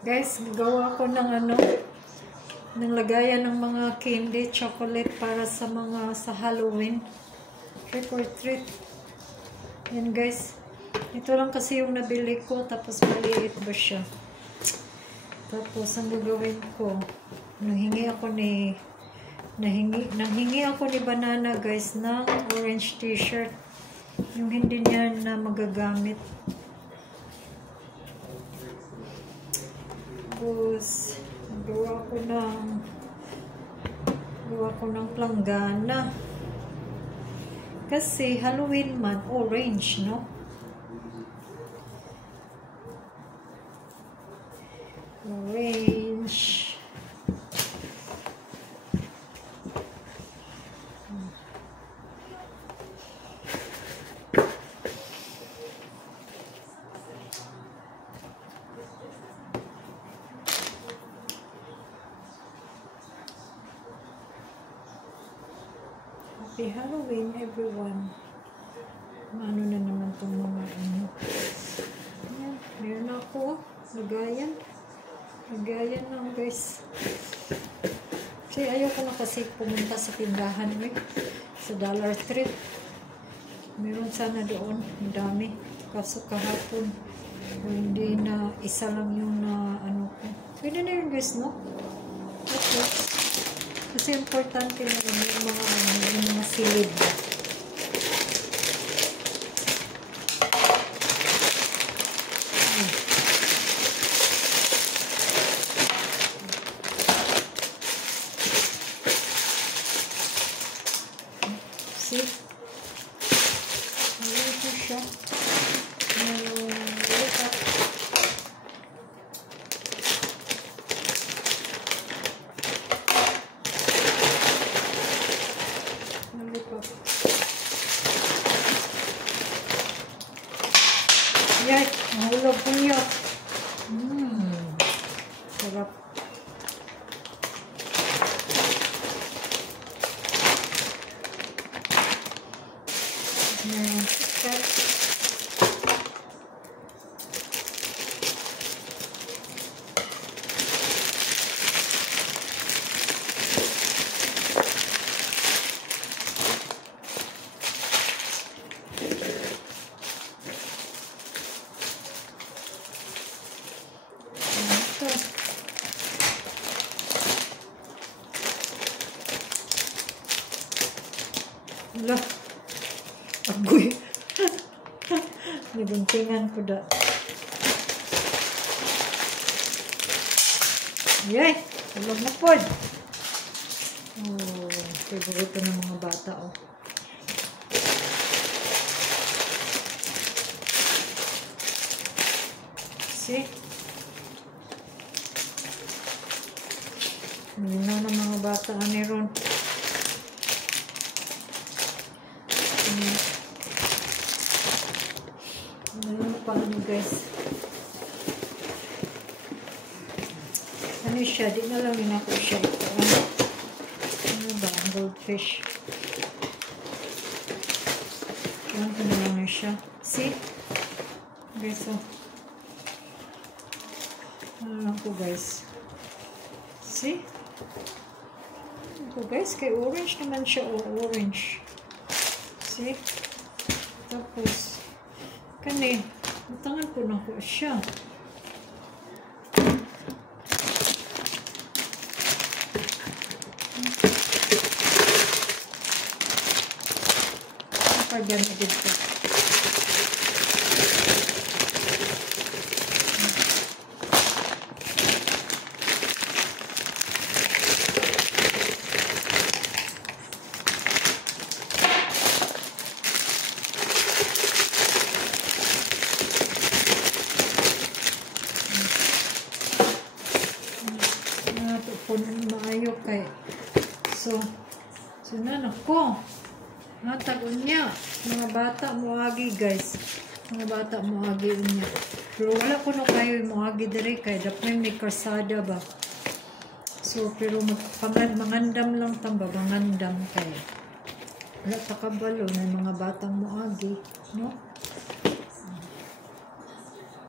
Guys, gawa ko ng ng lagayan ng mga candy, chocolate para sa Halloween. Trick or treat. Yan guys. Ito lang kasi yung nabili ko, tapos maliit ba siya. Tapos ang gagawin ko, nanghingi ako ni Banana guys ng orange t-shirt. Yung hindi niya na magagamit. Tapos gawa ko ng planggana. Kasi Halloween man, orange, no? Orange. Happy Halloween, everyone. Ano na naman itong mga Ayan, meron ako. Lagayan lang, guys. Kasi ayoko na kasi pumunta sa tindahan, sa Dollar Tree. Meron sana doon. Ang dami. Kaso kahapon, hindi na isa lang yung ko. Pwede na yun, guys, no? Okay. Kasi importante na yung mga silid. See? Ito siya. Yan, mahulog po niyo. Sarap. Yan, sarap. Wala. Agoy. Nibintingan ko da. Yay! Tulog na po. Oh, favorite ng mga bata, oh. See? Hindi na ng mga bata ni Ron. Ano pa guys? Ano siya? Di na lang din ako siya ito. Ano ba? Goldfish. Ano ko na lang siya. See? Guys, so. Ano lang ko guys. See? Ano ko guys? Kay orange naman siya. Oh, orange. See? Tapos, kani, matangan ko na ko siya. Pagyan na dito. Maayo kay so na nako natagon niya mga bata moagi guys, mga bata moagi niya, pero wala ko no kayo moagi dire kay dapat may karsada ba, so pero mangandam lang tamba, mangandam kay wala takabalo na mga batang moagi, no?